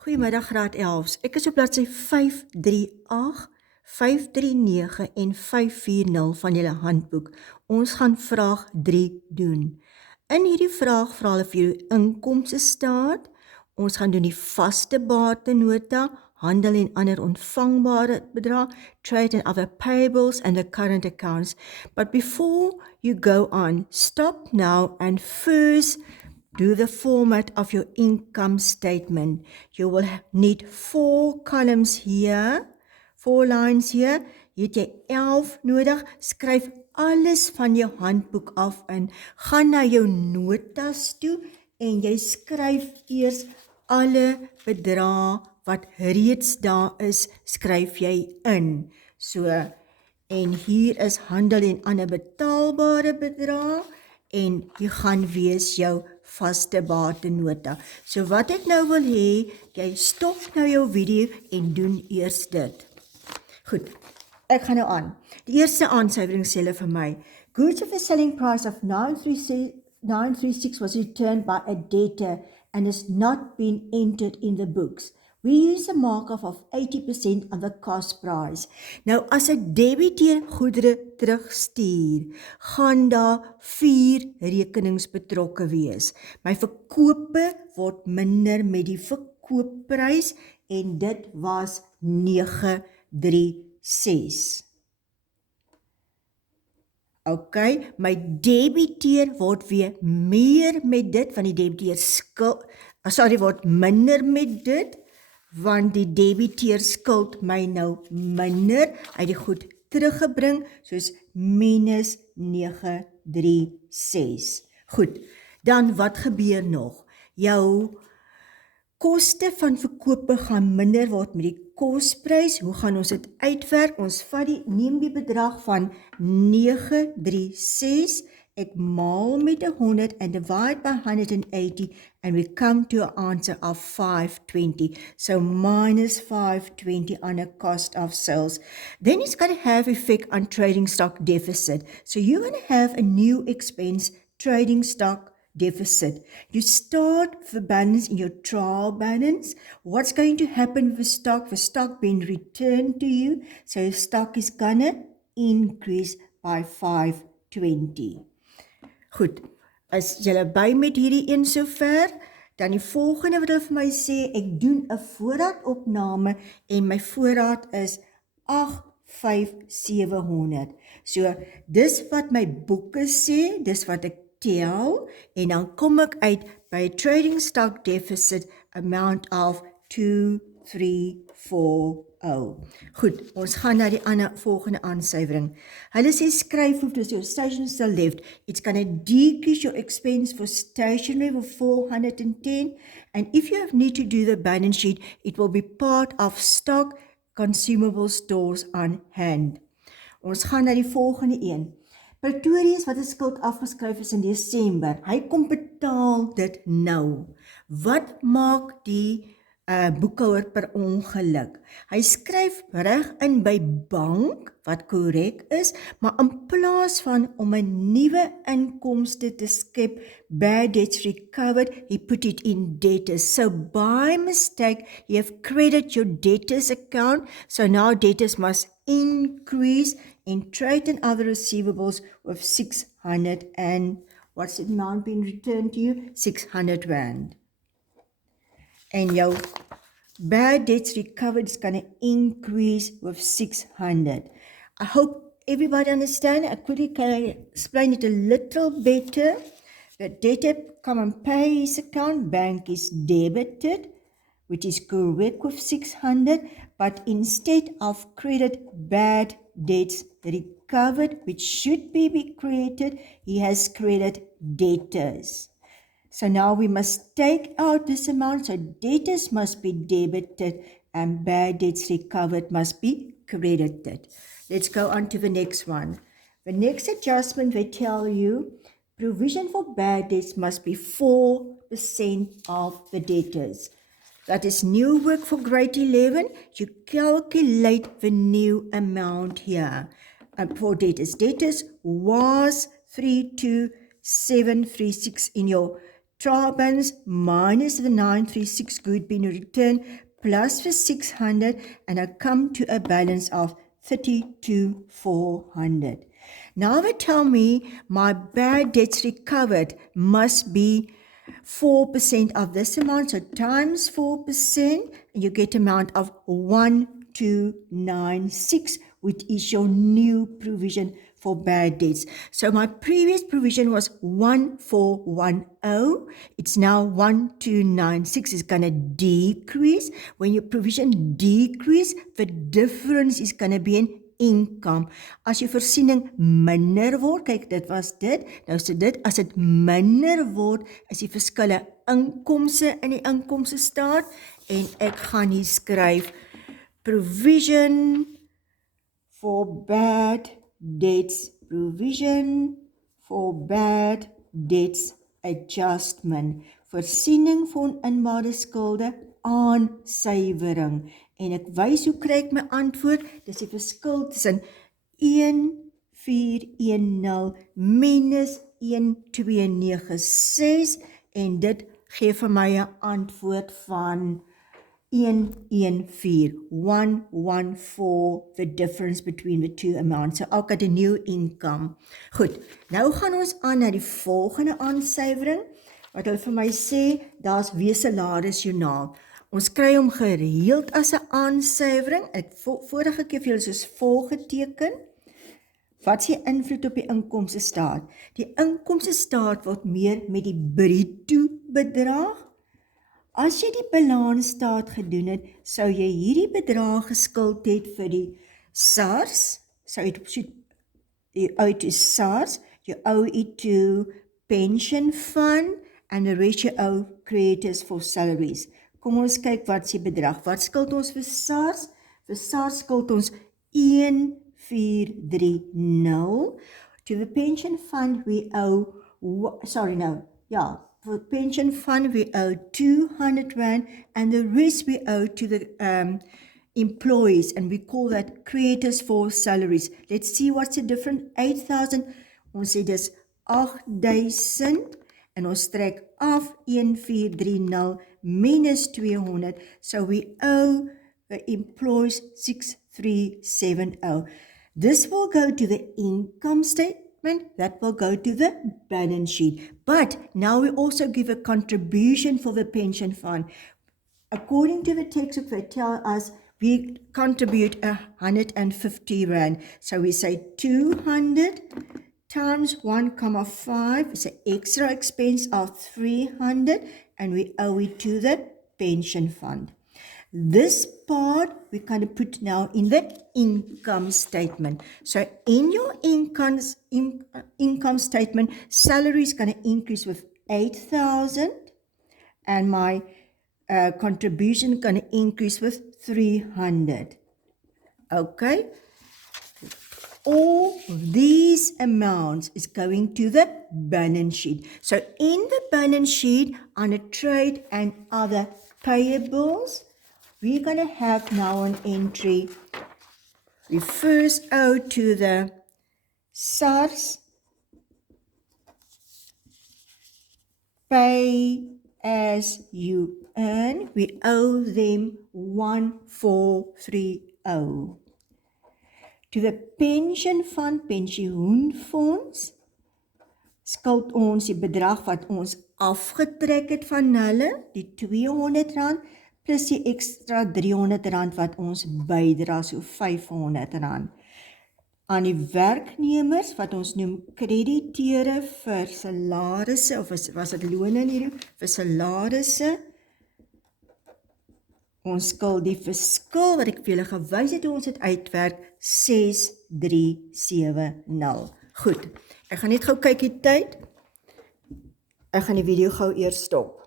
Goeiemiddag graad 11's. Ek is op bladsy 538, 539 en 540 van julle handboek. Ons gaan vraag 3 doen. In hierdie vraag vra hulle vir jou inkomste staat. Ons gaan doen die vaste batenota, handel en ander ontvangbare bedrag, trade and other payables and the current accounts. But before you go on, stop now and first do the format of your income statement. You will need 4 columns here, 4 lines here. Hier het jy 11 nodig. Skryf alles van jou handboek af in. Gaan na jou notas toe en jy skryf eers alle bedrae wat reeds daar is, skryf jy in. So, en hier is handel en ander betaalbare bedrae en hier gaan wees jou vaste batenota. So wat ek nou wil hê, jy stop nou jou video en doen eers dit. Goed, ek gaan nou aan. Die eerste aansuiwering sê hulle vir my. Goods of a selling price of 936 was returned by a debtor and has not been entered in the books. We use a markup of 80% on the cost price. Nou as 'n debiteur goedere terugstuur, gaan daar 4 rekenings betrokke wees. My verkope word minder met die verkoopprys en dit was 936. OK, my debiteur word weer meer met dit, want die debiteur word minder met dit, want die debiteur skuld my nou minder, hy het die goed teruggebring, soos minus 936. Goed, dan wat gebeur nog? Jou koste van verkope gaan minder word met die kosprys. Hoe gaan ons dit uitwerk? Ons neem die bedrag van 936, ek maal met 100 and divide by 180 and we come to an answer of 520. So minus 520 on a cost of sales. Then it's going to have effect on trading stock deficit. So you're going to have a new expense, trading stock deficit. You start the balance in your trial balance. What's going to happen with stock? The stock being returned to you. So your stock is going to increase by 520. Goed, as julle by met hierdie een sover, dan die volgende wat hulle vir my sê, ek doen 'n voorraadopname en my voorraad is 85700. So, dis wat my boeke sê, dis wat ek tel, en dan kom ek uit by trading stock deficit amount of 2340. Goed, ons gaan na die volgende aansuiwering. Hulle sê skryf hoef dus your stationery to the left. It's going to decrease your expense for stationery for 410. And if you need to do the balance sheet, it will be part of stock consumable stores on hand. Ons gaan na die volgende een. Pretorius wat 'n skuld afgeskryf is in Desember. Hy kom betaal dit nou. Wat maak die boekhouer per ongeluk? Hy skryf reg in by bank, wat korrek is, maar in plaas van om 'n nuwe inkomste te skep, bad debts recovered, he put it in debtors. So by mistake, you have credited your debtors account, so now debtors must increase in trade and other receivables with 600 and, what's the amount being returned to you? 600 rand. And your bad debts recovered is going to increase with 600. I hope everybody understand. I quickly can explain it a little better. The debtor come and pay his account, bank is debited, which is correct with 600, but instead of credit bad debts recovered, which should be credited, he has credited debtors. So now we must take out this amount, so debtors must be debited and bad debts recovered must be credited. Let's go on to the next one. The next adjustment, they tell you, provision for bad debts must be 4% of the debtors. That is new work for grade 11. You calculate the new amount here. For debtors. Debtors was 32736 in your trial balance minus the 936 good being returned plus the 600, and I come to a balance of 32,400. Now they tell me my bad debts recovered must be 4% of this amount, so times 4%, and you get amount of 1296, which is your new provision for bad debts. So my previous provision was 1410. It's now 1296. It's going to decrease. When your provision decrease, the difference is going to be in income. As jou voorsiening minder word, kyk dit was dit, nou so dit, as dit minder word, is die verskille inkomste in die inkomste staat, en ek gaan hier skryf provision for bad debts, provision for bad debts adjustment, voorsiening van oninbare skulde, aansuiwering. En ek wys hoe kry ek my antwoord, dis die verskil tussen 1410 minus 1296, en dit gee vir my 'n antwoord van 114, 114, the difference between the two amounts. So I've got a new income. Goed, nou gaan ons aan na die volgende aansuiwering, wat hulle vir my sê, daar's weesalarisjoernaal. Ons kry hom gereeld as 'n aansuiwering. Ek vorige keer vir julle soos volg geteken. Wat is die invloed op die inkomste staat? Die inkomste staat word meer met die bruto bedrag. As jy die balansstaat gedoen het, sou jy hierdie bedrag geskuld het vir die SARS, so you owe it to SARS, you owe it to pension fund, and the rest you owe creditors for salaries. Kom ons kyk wat is die bedrag. Wat skuld ons vir SARS? Vir SARS skuld ons 1430. To the pension fund we owe, for pension fund we owe 200 Rand, and the rest we owe to the employees, and we call that creditors for salaries. Let's see what's the difference. 8,000, ons sê dis 8,000, en ons trek af 1430 minus 200, so we owe the employees 6370. This will go to the income statement, that will go to the balance sheet. But now we also give a contribution for the pension fund. According to the textbook, they tell us we contribute 150 Rand. So we say 200 times 1,5 is an extra expense of 300, and we owe it to the pension fund. This part we kind of put now in the income statement. So in your income statement, salary is going to increase with 8,000, and my contribution is going to increase with 300. Okay. All these amounts is going to the balance sheet. So in the balance sheet, on a trade and other payables, we're going to have now an entry. We first owe to the SARS, pay as you earn. We owe them 1430. To the pension fund, pensioenfonds, skuld ons die bedrag wat ons afgetrek het van hulle, die 200 Rand, plus die extra 300 Rand wat ons bydra, so 500 Rand. Aan die werknemers, wat ons noem krediteure vir salarisse, of was dit lone nie, vir salarisse, ons skuld die verskil, wat ek vir julle gewys het, hoe ons het uitwerk, 6370. Goed, ek gaan net gou kyk die tyd, ek gaan die video gou eers stop.